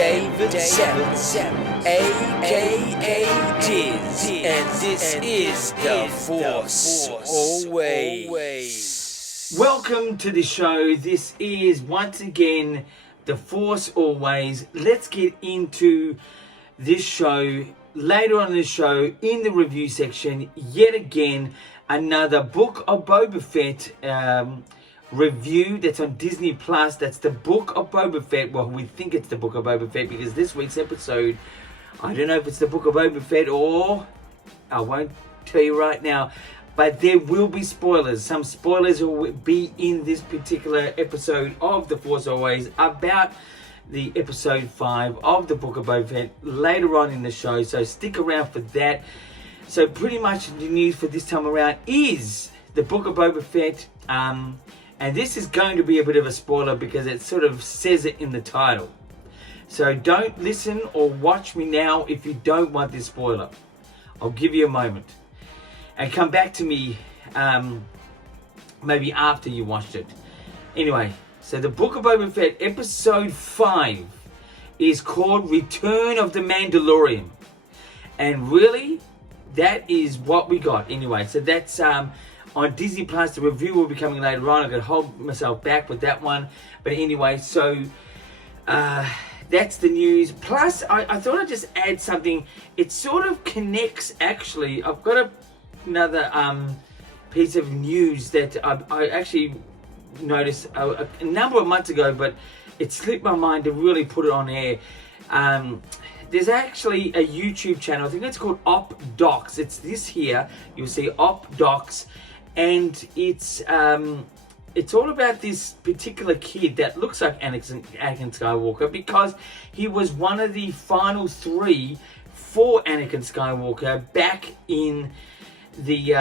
David Seven, a.k.a. Diz, and this is The Force Always. Welcome to the show. This is once again The Force Always. Let's get into this show. Later on in the show, in the review section, yet again, another Book of Boba Fett review that's on Disney Plus. That's the Book of Boba Fett. Well, we think it's the Book of Boba Fett because this week's episode, I don't know if it's the Book of Boba Fett or I won't tell you right now, but there will be spoilers. Some spoilers will be in this particular episode of The Force Always about the episode 5 of the Book of Boba Fett later on in the show, so stick around for that. So pretty much the news for this time around is the Book of Boba Fett, and this is going to be a bit of a spoiler because it sort of says it in the title. So don't listen or watch me now if you don't want this spoiler. I'll give you a moment. And come back to me maybe after you watched it. Anyway, so the Book of Boba Fett episode 5 is called Return of the Mandalorium. And really, that is what we got. Anyway, so that's on Disney Plus. The review will be coming later on. I'm going to hold myself back with that one. But anyway, so that's the news. Plus, I thought I'd just add something. It sort of connects, actually. I've got another piece of news that I actually noticed a number of months ago, but it slipped my mind to really put it on air. There's actually a YouTube channel. I think it's called Op Docs. It's this here. You'll see Op Docs, and it's all about this particular kid that looks like Anakin Skywalker because he was one of the final 3 for Anakin Skywalker back in the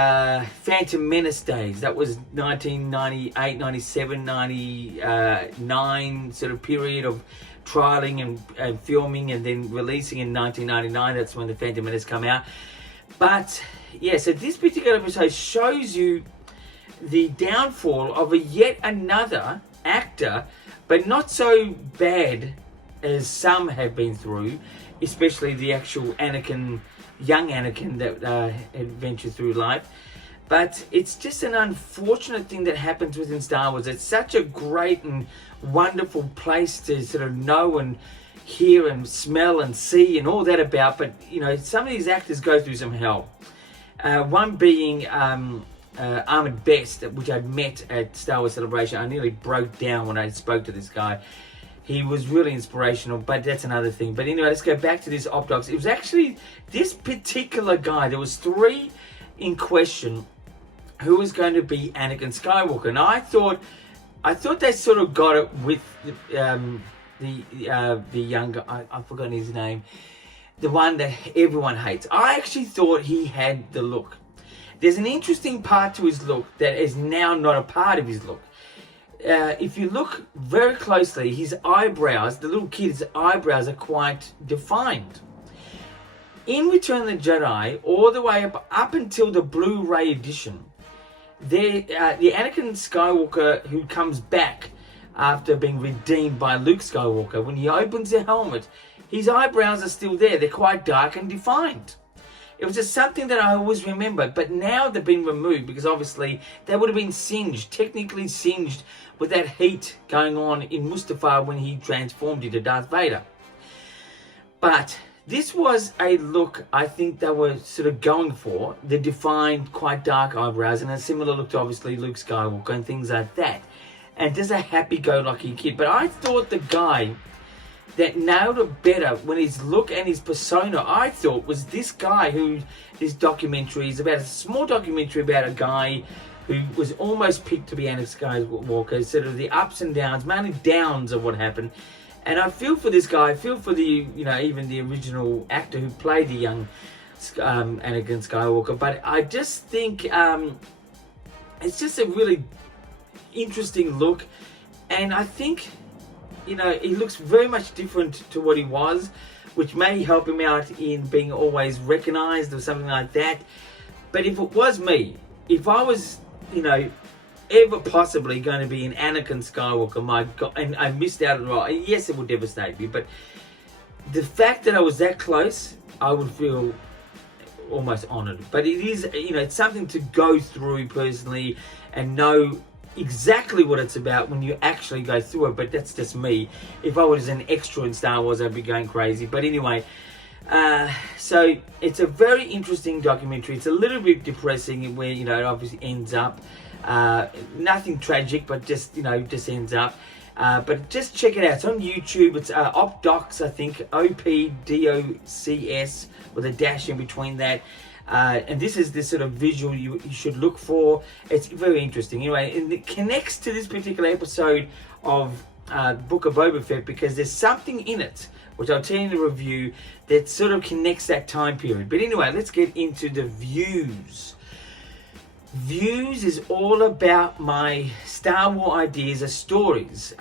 Phantom Menace days. That was 1998, 97, 99 sort of period of trialing and filming and then releasing in 1999. That's when the Phantom Menace come out. But yeah, so this particular episode shows you the downfall of yet another actor, but not so bad as some have been through, especially the actual Anakin, young Anakin that had ventured through life. But it's just an unfortunate thing that happens within Star Wars. It's such a great and wonderful place to sort of know and hear and smell and see and all that about. But, you know, some of these actors go through some hell. One being Ahmed Best, which I'd met at Star Wars Celebration. I nearly broke down when I spoke to this guy. He was really inspirational, but that's another thing. But anyway, let's go back to this Op Docs. It was actually this particular guy. There was 3 in question who was going to be Anakin Skywalker, and I thought they sort of got it with the younger. I've forgotten his name, the one that everyone hates. I actually thought he had the look. There's an interesting part to his look that is now not a part of his look. If you look very closely, his eyebrows, the little kid's eyebrows, are quite defined. In Return of the Jedi, all the way up until the Blu-ray edition, the Anakin Skywalker who comes back after being redeemed by Luke Skywalker, when he opens the helmet, his eyebrows are still there. They're quite dark and defined. It was just something that I always remembered, but now they've been removed because obviously they would have been singed, technically singed, with that heat going on in Mustafar when he transformed into Darth Vader. But this was a look I think they were sort of going for, the defined, quite dark eyebrows, and a similar look to obviously Luke Skywalker and things like that. And just a happy-go-lucky kid. But I thought the guy that nailed it better when his look and his persona, I thought, was this guy who this documentary is about, a small documentary about a guy who was almost picked to be Anakin Skywalker, sort of the ups and downs, mainly downs of what happened. And I feel for this guy. I feel for the, you know, even the original actor who played the young Anakin Skywalker. But I just think it's just a really interesting look. And I think, you know, he looks very much different to what he was, which may help him out in being always recognized or something like that. But if it was me, if I was, you know, ever possibly going to be an Anakin Skywalker, my God, and I missed out on it all. Yes, it would devastate me, but the fact that I was that close, I would feel almost honored. But it is, it's something to go through personally and know exactly what it's about when you actually go through it. But that's just me. If I was an extra in Star Wars, I'd be going crazy. But anyway, so it's a very interesting documentary. It's a little bit depressing where, it obviously ends up. Nothing tragic, but just ends up. But just check it out. It's on YouTube. It's OpDocs, I think, OpDocs, with a dash in between that. And this is the sort of visual you should look for. It's very interesting. Anyway, and it connects to this particular episode of Book of Boba Fett because there's something in it, which I'll tell you in the review, that sort of connects that time period. But anyway, let's get into the views. Views is all about my Star Wars ideas or stories.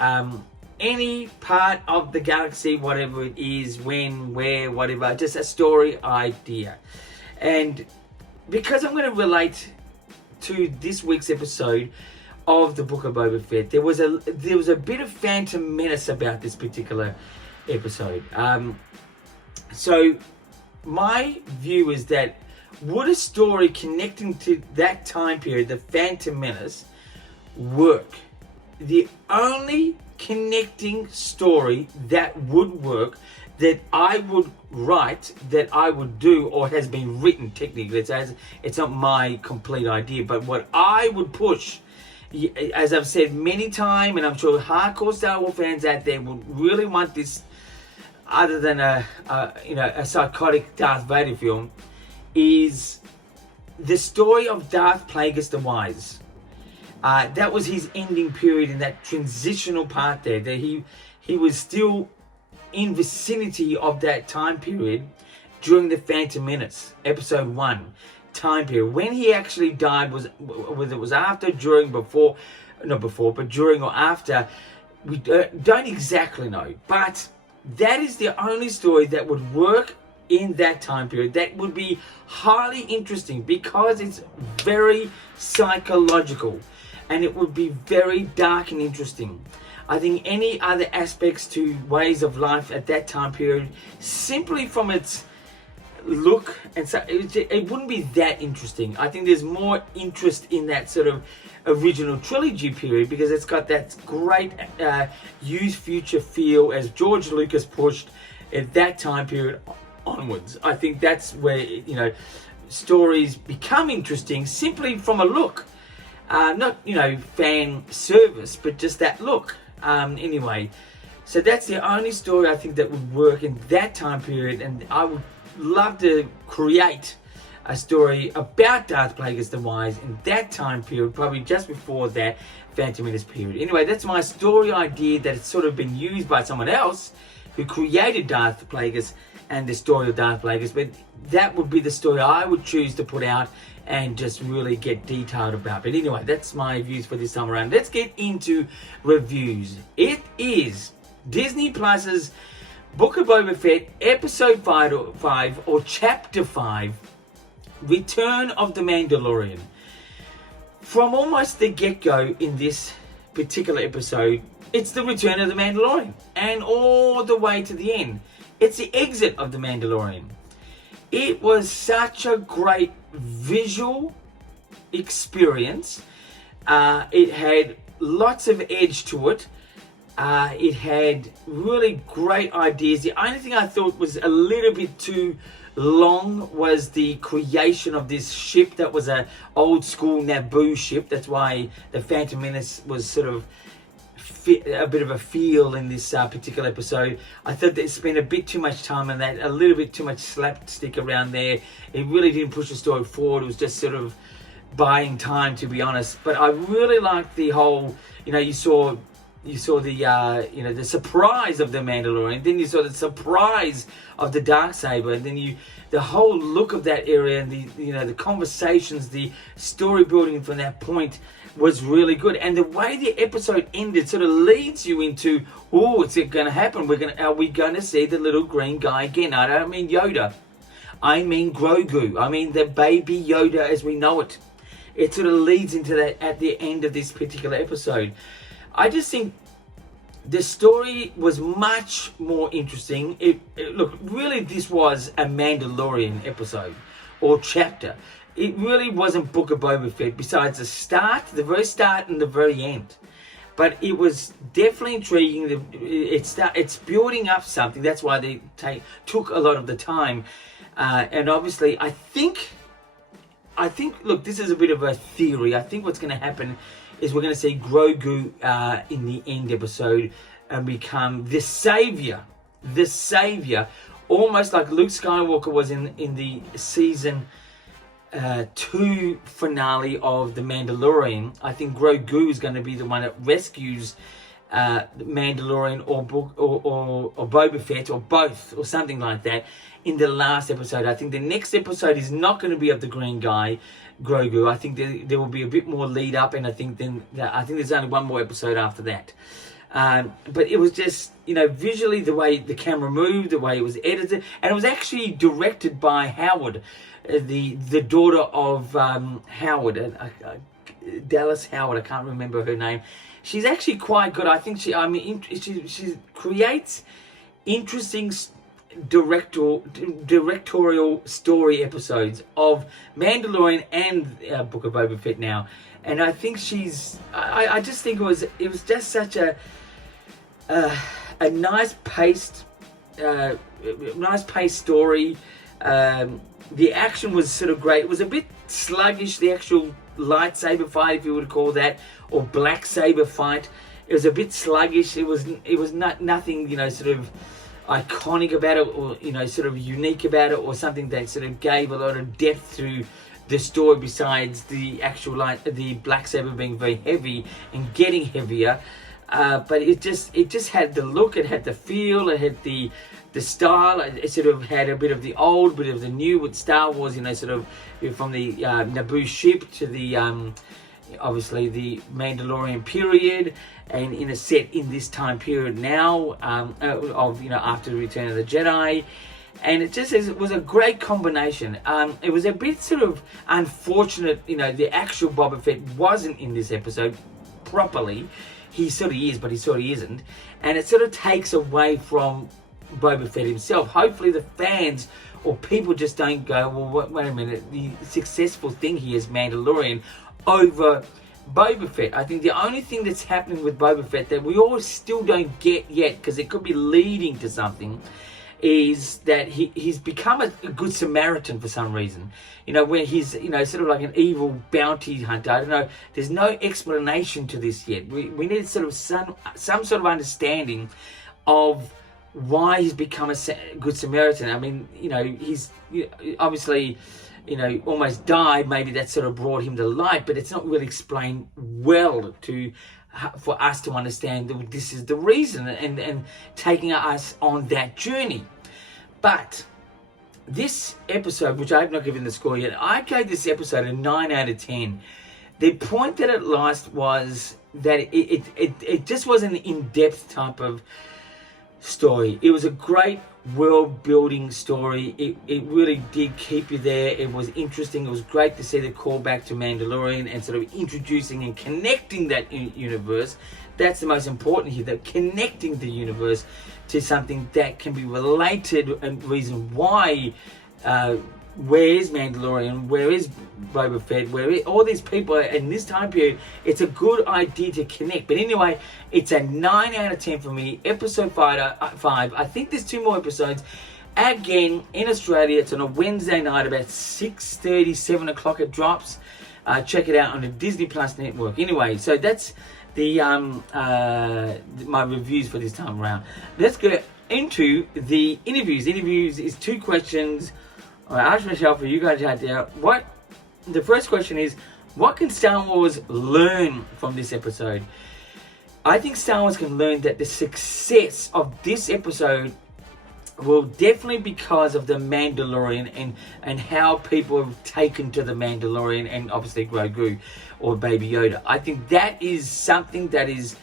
Any part of the galaxy, whatever it is, when, where, whatever, just a story idea. And because I'm going to relate to this week's episode of the Book of Boba Fett, there was a bit of Phantom Menace about this particular episode. So my view is that would a story connecting to that time period, the Phantom Menace, work? The only connecting story that would work, that I would write, that I would do, or has been written technically, it's not my complete idea, but what I would push, as I've said many times, and I'm sure hardcore Star Wars fans out there would really want this, other than a psychotic Darth Vader film, is the story of Darth Plagueis the Wise. That was his ending period in that transitional part there. That he was still in vicinity of that time period during the Phantom Menace, episode 1 time period. When he actually died, whether it was after, during, before, not before, but during or after, we don't exactly know. But that is the only story that would work in that time period. That would be highly interesting because it's very psychological and it would be very dark and interesting. I think any other aspects to ways of life at that time period, simply from its look, and so it wouldn't be that interesting. I think there's more interest in that sort of original trilogy period because it's got that great youth future feel as George Lucas pushed at that time period onwards. I think that's where stories become interesting simply from a look, not fan service, but just that look. Anyway, so that's the only story I think that would work in that time period, and I would love to create a story about Darth Plagueis the Wise in that time period, probably just before that Phantom Menace period. Anyway, that's my story idea that it's sort of been used by someone else who created Darth Plagueis and the story of Darth Plagueis, but that would be the story I would choose to put out and just really get detailed about. But anyway, that's my views for this time around. Let's get into reviews. It is Disney Plus's Book of Boba Fett, Episode 5 or Chapter 5, Return of the Mandalorian. From almost the get-go in this particular episode, it's the return of the Mandalorian. And all the way to the end, it's the exit of the Mandalorian. It was such a great visual experience. It had lots of edge to it. It had really great ideas. The only thing I thought was a little bit too long was the creation of this ship that was an old school Naboo ship. That's why the Phantom Menace was sort of a bit of a feel in this particular episode. I thought they spent a bit too much time on that, a little bit too much slapstick around there. It really didn't push the story forward. It was just sort of buying time, to be honest. But I really liked the whole, you saw the the surprise of the Mandalorian, then you saw the surprise of the Darksaber, and then the whole look of that area, and the conversations, the story building from that point was really good. And the way the episode ended sort of leads you into, what's it going to happen? Are we going to see the little green guy again? I don't mean Yoda. I mean Grogu. I mean the baby Yoda as we know it. It sort of leads into that at the end of this particular episode. I just think the story was much more interesting. Look, really, this was a Mandalorian episode or chapter. It really wasn't Book of Boba Fett, besides the very start and the very end. But it was definitely intriguing. It's building up something. That's why they took a lot of the time. And obviously, I think, look, this is a bit of a theory. I think what's going to happen is we're going to see Grogu in the end episode and become the savior, almost like Luke Skywalker was in the season 2 finale of The Mandalorian. I think Grogu is going to be the one that rescues the Mandalorian or Boba Fett or both or something like that in the last episode. I think the next episode is not going to be of the green guy, Grogu. I think there will be a bit more lead up, and I think there's only one more episode after that. But it was just, visually the way the camera moved, the way it was edited, and it was actually directed by Howard, the daughter of Howard, Dallas Howard. I can't remember her name. She's actually quite good. I think she creates interesting directorial story episodes of Mandalorian and Book of Boba Fett now, and I think I just think it was just such a nice paced story. The action was sort of great. It was a bit sluggish, the actual lightsaber fight, if you would call that, or black saber fight. It was a bit sluggish. It was nothing, sort of iconic about it, or sort of unique about it, or something that sort of gave a lot of depth to the story, besides the actual the black saber being very heavy and getting heavier. But it just had the look, it had the feel, it had the style. It sort of had a bit of the old, bit of the new with Star Wars, sort of from the Naboo ship to the obviously the Mandalorian period, and in a set in this time period now of after the Return of the Jedi. And it was a great combination. It was a bit sort of unfortunate, the actual Boba Fett wasn't in this episode properly. He sort of is, but he sort of isn't. And it sort of takes away from Boba Fett himself. Hopefully the fans or people just don't go, well, wait a minute, the successful thing here is Mandalorian over Boba Fett. I think the only thing that's happening with Boba Fett that we all still don't get yet, because it could be leading to something, is that he's become a good Samaritan for some reason. When he's, sort of like an evil bounty hunter. I don't know. There's no explanation to this yet. We need sort of some sort of understanding of why he's become a good Samaritan. I mean, he's obviously, almost died. Maybe that sort of brought him to light, but it's not really explained well for us to understand that this is the reason, and taking us on that journey. But this episode, which I have not given the score yet, I gave this episode a 9 out of 10. The point that it lost was that it just wasn't an in-depth type of story. It was a great world-building story. It really did keep you there. It was interesting. It was great to see the callback to Mandalorian and sort of introducing and connecting that universe. That's the most important here, that connecting the universe to something that can be related, and reason why where is Mandalorian, where is Boba Fett, all these people in this time period. It's a good idea to connect. But anyway, it's a 9 out of 10 for me. Episode 5. I think there's 2 more episodes. Again, in Australia, it's on a Wednesday night, about 6:30, 7 o'clock it drops. Check it out on the Disney Plus network. Anyway, so that's the my reviews for this time around. Let's get into the interviews. Interviews is 2 questions. I asked myself, for you guys out there, the first question is, what can Star Wars learn from this episode? I think Star Wars can learn that the success of this episode will definitely be because of the Mandalorian and how people have taken to the Mandalorian, and obviously Grogu or Baby Yoda. I think that is something that is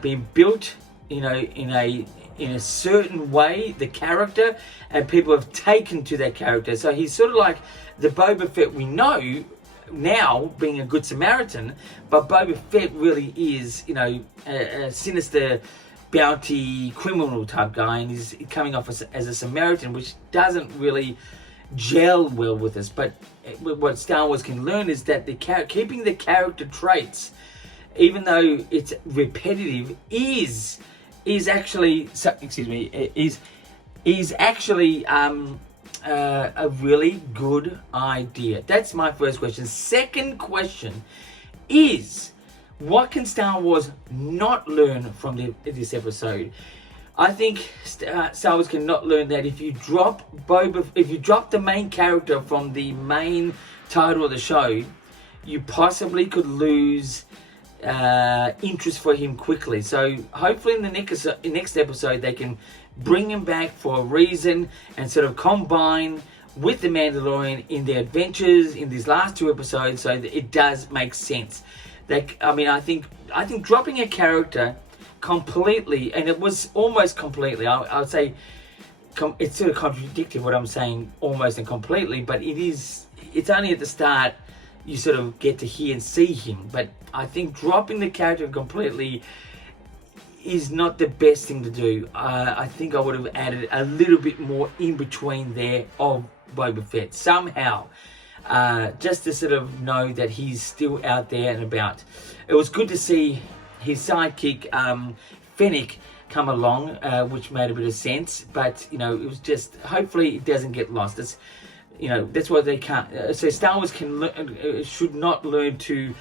being built, in a certain way, the character, and people have taken to that character. So he's sort of like the Boba Fett we know now, being a good Samaritan, but Boba Fett really is, a sinister bounty criminal type guy, and he's coming off as a Samaritan, which doesn't really gel well with us. But what Star Wars can learn is that keeping the character traits, even though it's repetitive, is actually a really good idea. That's my first question. Second question is, what can Star Wars not learn from this episode? I think Star Wars cannot learn that if you drop the main character from the main title of the show, you possibly could lose interest for him quickly. So hopefully in the next episode they can bring him back for a reason and sort of combine with the Mandalorian in their adventures in these last 2 episodes, so that it does make sense. I think dropping a character completely, and it was almost completely, I would say it's sort of contradicting what I'm saying, almost and completely, but it's only at the start you sort of get to hear and see him. But I think dropping the character completely is not the best thing to do. I think I would have added a little bit more in between there of Boba Fett somehow, just to sort of know that he's still out there and about. It was good to see his sidekick Fennec come along, which made a bit of sense, but it was just, hopefully it doesn't get lost. It's, that's what they can't. So Star Wars should not learn to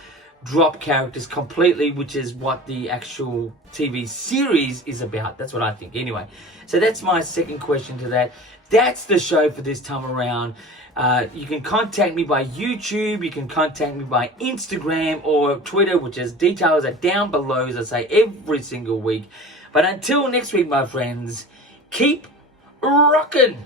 drop characters completely, which is what the actual TV series is about. That's what I think anyway. So that's my second question to that. That's the show for this time around. You can contact me by YouTube, you can contact me by Instagram or Twitter, which is details are down below, as I say every single week. But until next week, my friends, keep rocking.